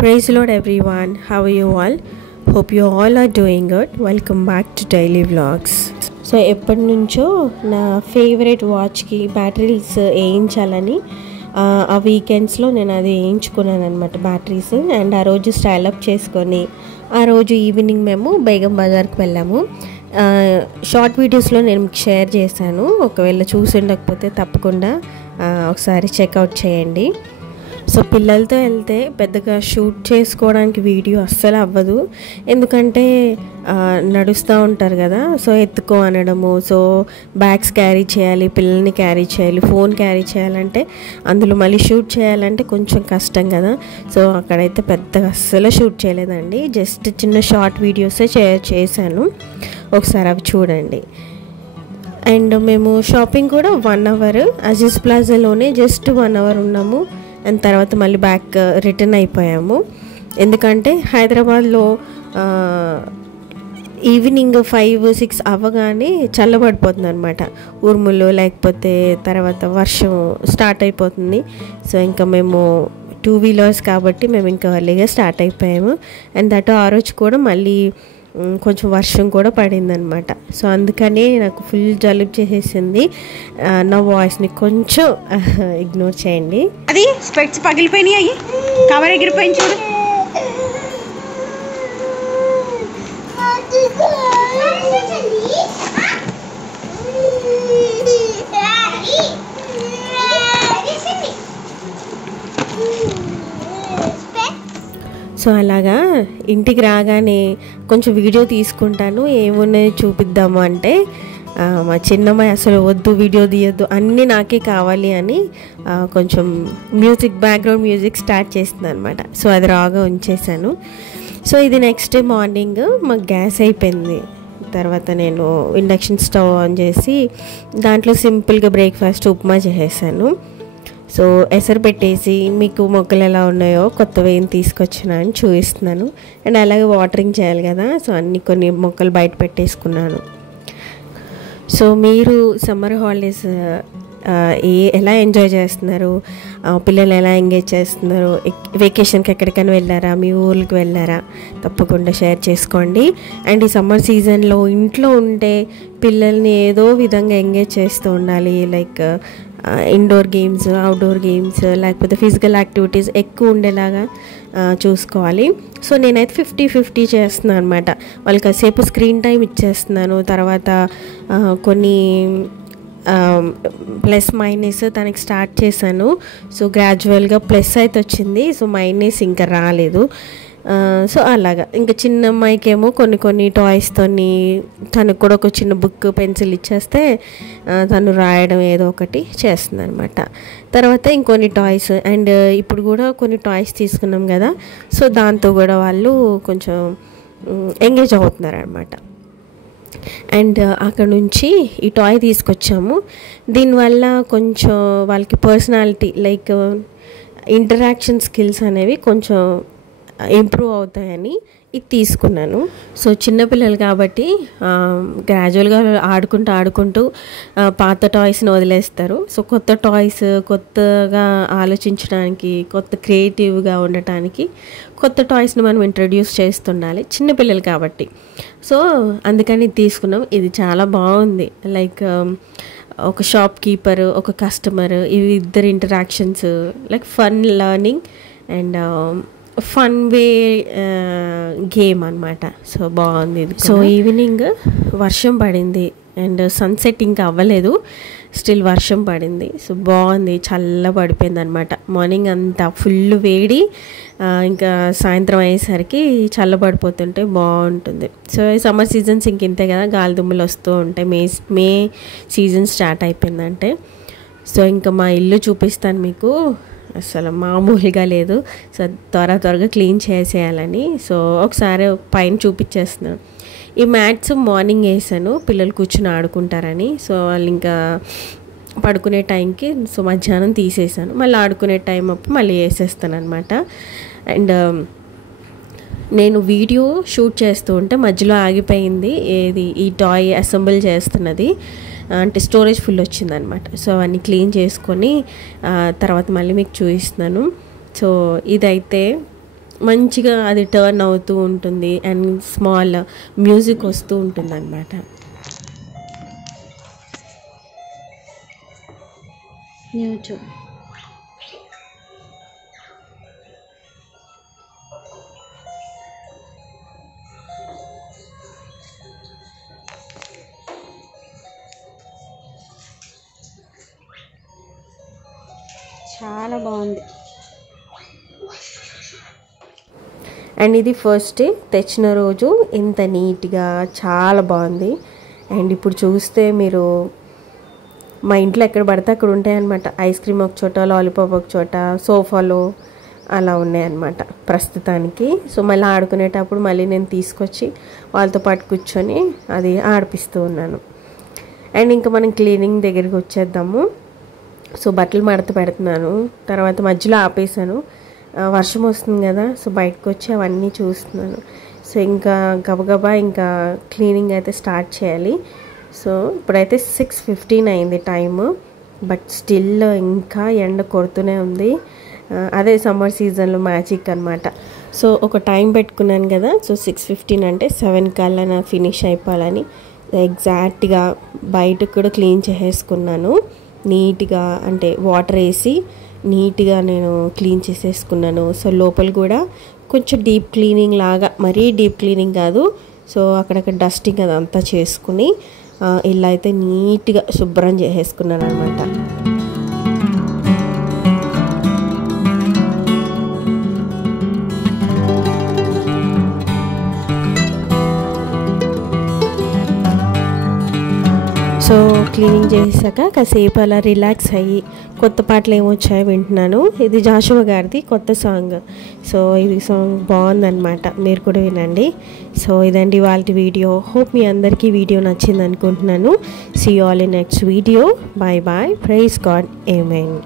Praise the Lord everyone. How are you all? Hope you all are doing good. Welcome back to Daily Vlogs. So ఎప్పటి నుంచో నా favourite వాచ్కి batteries వేయించాలని ఆ వీకెండ్స్లో నేను అది వేయించుకున్నాను అనమాట బ్యాటరీస్. అండ్ ఆ రోజు స్టైల్ అప్ చేసుకొని ఆ రోజు ఈవినింగ్ మేము బేగం బజార్కి వెళ్ళాము. షార్ట్ వీడియోస్లో నేను మీకు షేర్ చేశాను. ఒకవేళ చూసి ఉండకపోతే తప్పకుండా ఒకసారి చెక్అవుట్ చేయండి. సో పిల్లలతో వెళ్తే పెద్దగా షూట్ చేసుకోవడానికి వీడియో అస్సలు అవ్వదు, ఎందుకంటే నడుస్తూ ఉంటారు కదా. సో ఎత్తుకో అనడము, సో బ్యాగ్స్ క్యారీ చేయాలి, పిల్లల్ని క్యారీ చేయాలి, ఫోన్ క్యారీ చేయాలంటే అందులో మళ్ళీ షూట్ చేయాలంటే కొంచెం కష్టం కదా. సో అక్కడైతే పెద్దగా అస్సలు షూట్ చేయలేదండి, జస్ట్ చిన్న షార్ట్ వీడియోసే చేశాను. ఒకసారి అవి చూడండి. అండ్ మేము షాపింగ్ కూడా 1 అవర్ అజీజ్ ప్లాజాలోనే జస్ట్ 1 అవర్ ఉన్నాము. అండ్ తర్వాత మళ్ళీ బ్యాక్ రిటర్న్ అయిపోయాము, ఎందుకంటే హైదరాబాద్లో ఈవినింగ్ 5-6 అవ్వగానే చల్లబడిపోతుంది అనమాట. ఉరుములు లేకపోతే తర్వాత వర్షం స్టార్ట్ అయిపోతుంది. సో ఇంకా మేము 2 వీలర్స్ కాబట్టి మేము ఇంకా ఎర్లీగా స్టార్ట్ అయిపోయాము. అండ్ దట్ ఆ రోజు కూడా మళ్ళీ కొంచెం వర్షం కూడా పడిందనమాట. సో అందుకని నాకు ఫుల్ జలుబు చేసేసింది. నా వాయిస్ని కొంచెం ఇగ్నోర్ చేయండి. అది స్పెక్ట్స్ పగిలిపోయినాయి, అయ్యి కవర్ ఎగిరిపోయింది చూడు. సో అలాగా ఇంటికి రాగానే కొంచెం వీడియో తీసుకుంటాను, ఏమున్నాయి చూపిద్దాము అంటే మా చిన్నమ్మాయి అసలు వద్దు వీడియో తీయద్దు అన్నీ నాకే కావాలి అని కొంచెం మ్యూజిక్ బ్యాక్గ్రౌండ్ మ్యూజిక్ స్టార్ట్ చేస్తుంది అనమాట. సో అది రాగా ఉంచేసాను. సో ఇది నెక్స్ట్ డే మార్నింగ్ మాకు గ్యాస్ అయిపోయింది. తర్వాత నేను ఇండక్షన్ స్టవ్ ఆన్ చేసి దాంట్లో సింపుల్గా బ్రేక్ఫాస్ట్ ఉప్మా చేసేసాను. సో ఎసరు పెట్టేసి మీకు మొక్కలు ఎలా ఉన్నాయో కొత్తవి ఏం తీసుకొచ్చినా అని చూపిస్తున్నాను. అండ్ అలాగే వాటరింగ్ చేయాలి కదా, సో కొన్ని మొక్కలు బయట పెట్టేసుకున్నాను. సో మీరు సమ్మర్ హాలిడేస్ ఎలా ఎంజాయ్ చేస్తున్నారు, పిల్లలు ఎలా ఎంగేజ్ చేస్తున్నారు, వెకేషన్కి ఎక్కడికైనా వెళ్ళారా, మీ ఊరికి వెళ్ళారా, తప్పకుండా షేర్ చేసుకోండి. అండ్ ఈ సమ్మర్ సీజన్లో ఇంట్లో ఉంటే పిల్లల్ని ఏదో విధంగా ఎంగేజ్ చేస్తూ ఉండాలి. Like indoor games, outdoor games, లేకపోతే ఫిజికల్ యాక్టివిటీస్ ఎక్కువ ఉండేలాగా చూసుకోవాలి. సో నేనైతే 50-50 చేస్తున్నాను అనమాట. వాళ్ళకి కాసేపు స్క్రీన్ టైం ఇచ్చేస్తున్నాను. తర్వాత కొన్ని ప్లస్ మైనస్ తనకి స్టార్ట్ చేశాను. సో గ్రాడ్యువల్గా ప్లస్ అయితే వచ్చింది, సో మైనస్ ఇంకా రాలేదు. సో అలాగా ఇంకా చిన్న అమ్మాయికేమో కొన్ని టాయ్స్తోని తనకు కూడా ఒక చిన్న బుక్ పెన్సిల్ ఇచ్చేస్తే తను రాయడం ఏదో ఒకటి చేస్తుంది అనమాట. తర్వాత ఇంకొన్ని టాయ్స్, అండ్ ఇప్పుడు కూడా కొన్ని టాయ్స్ తీసుకున్నాం కదా, సో దాంతో కూడా వాళ్ళు కొంచెం ఎంగేజ్ అవుతున్నారు అనమాట. అండ్ అక్కడ నుంచి ఈ టాయ్ తీసుకొచ్చాము. దీనివల్ల కొంచెం వాళ్ళకి పర్సనాలిటీ లైక్ ఇంటరాక్షన్ స్కిల్స్ అనేవి కొంచెం ఇంప్రూవ్ అవుతాయని ఇది తీసుకున్నాను. సో చిన్నపిల్లలు కాబట్టి గ్రాడ్యువల్గా ఆడుకుంటూ పాత టాయ్స్ని వదిలేస్తారు. సో కొత్త టాయ్స్, కొత్తగా ఆలోచించడానికి, కొత్త క్రియేటివ్గా ఉండటానికి కొత్త టాయ్స్ని మనం ఇంట్రడ్యూస్ చేస్తుండాలి చిన్నపిల్లలు కాబట్టి. సో అందుకని తీసుకున్నాం. ఇది చాలా బాగుంది. లైక్ ఒక షాప్ కీపర్, ఒక కస్టమర్, ఇవి ఇద్దరు interactions, like fun learning and fun way game అనమాట. సో బాగుంది ఇది. సో ఈవినింగ్ వర్షం పడింది అండ్ సన్సెట్ ఇంకా అవ్వలేదు, స్టిల్ వర్షం పడింది. సో బాగుంది, చల్ల పడిపోయింది అనమాట. మార్నింగ్ అంతా ఫుల్ వేడి, ఇంకా సాయంత్రం అయ్యేసరికి చల్లబడిపోతుంటే బాగుంటుంది. సో ఈ సమ్మర్ సీజన్స్ ఇంక ఇంతే కదా, గాలిదుమ్ములు వస్తూ ఉంటాయి. మే సీజన్ స్టార్ట్ అయిపోయిందంటే. సో ఇంకా మా ఇల్లు చూపిస్తాను మీకు, అసలు మామూలుగా లేదు. సో త్వరగా క్లీన్ చేసేయాలని. సో ఒకసారి పైన చూపించేస్తున్నాను. ఈ మ్యాట్స్ మార్నింగ్ వేసాను పిల్లలు కూర్చుని ఆడుకుంటారని. సో వాళ్ళు ఇంకా పడుకునే టైంకి సో మధ్యాహ్నం తీసేసాను, మళ్ళీ ఆడుకునే టైం అప్పుడు మళ్ళీ వేసేస్తాను అనమాట. అండ్ నేను వీడియో షూట్ చేస్తూ ఉంటే మధ్యలో ఆగిపోయింది ఈ టాయ్ అసెంబుల్ చేస్తున్నది. అంటే స్టోరేజ్ ఫుల్ వచ్చిందనమాట. సో అవన్నీ క్లీన్ చేసుకొని తర్వాత మళ్ళీ మీకు చూపిస్తున్నాను. సో ఇదైతే మంచిగా అది టర్న్ అవుతూ ఉంటుంది అండ్ స్మాల్ మ్యూజిక్ వస్తూ ఉంటుంది అన్నమాట. చాలా బాగుంది. అండ్ ఇది ఫస్ట్ డే తెచ్చిన రోజు ఇంత నీట్గా చాలా బాగుంది. అండ్ ఇప్పుడు చూస్తే మీరు మా ఇంట్లో ఎక్కడ పడితే అక్కడ ఉంటాయన్నమాట. ఐస్ క్రీమ్ ఒక చోట, లాలీపాప్ ఒక చోట, సోఫాలో అలా ఉన్నాయన్నమాట ప్రస్తుతానికి. సో మళ్ళీ ఆడుకునేటప్పుడు మళ్ళీ నేను తీసుకొచ్చి వాళ్ళతో పాటు కూర్చొని అది ఆడిపిస్తూ ఉన్నాను. అండ్ ఇంకా మనం క్లీనింగ్ దగ్గరికి వచ్చేద్దాము. సో బట్టలు మడత పెడుతున్నాను, తర్వాత మధ్యలో ఆపేసాను, వర్షం వస్తుంది కదా. సో బయటకు వచ్చి అవన్నీ చూస్తున్నాను. సో ఇంకా గబగబా ఇంకా క్లీనింగ్ అయితే స్టార్ట్ చేయాలి. సో ఇప్పుడైతే 6:15 అయింది టైము, బట్ స్టిల్ ఇంకా ఎండ కొడుతూనే ఉంది. అదే సమ్మర్ సీజన్లో మ్యాజిక్ అనమాట. సో ఒక టైం పెట్టుకున్నాను కదా. సో 6:15 అంటే 7 కల్లా నా ఫినిష్ అయిపోవాలని ఎగ్జాక్ట్గా బయటకు కూడా క్లీన్ చేసేసుకున్నాను నీట్గా. అంటే వాటర్ వేసి నీట్గా నేను క్లీన్ చేసేసుకున్నాను. సో లోపల కూడా కొంచెం డీప్ క్లీనింగ్ లాగా, మరీ డీప్ క్లీనింగ్ కాదు. సో అక్కడక్కడ డస్టింగ్ అదంతా చేసుకుని ఇలా అయితే నీట్గా శుభ్రం చేసేసుకున్నాను అనమాట. సో క్లీనింగ్ చేసాక కాసేపు అలా రిలాక్స్ అయ్యి కొత్త పాటలు ఏమొచ్చాయో వింటున్నాను. ఇది జాషువా గారిది కొత్త సాంగ్. సో ఇది సాంగ్ బాగుందన్నమాట, మీరు కూడా వినండి. సో ఇదండి వాళ్ళ వీడియో. హోప్ మీ అందరికీ వీడియో నచ్చింది అనుకుంటున్నాను. See you all in next video. Bye bye. Praise God. Amen.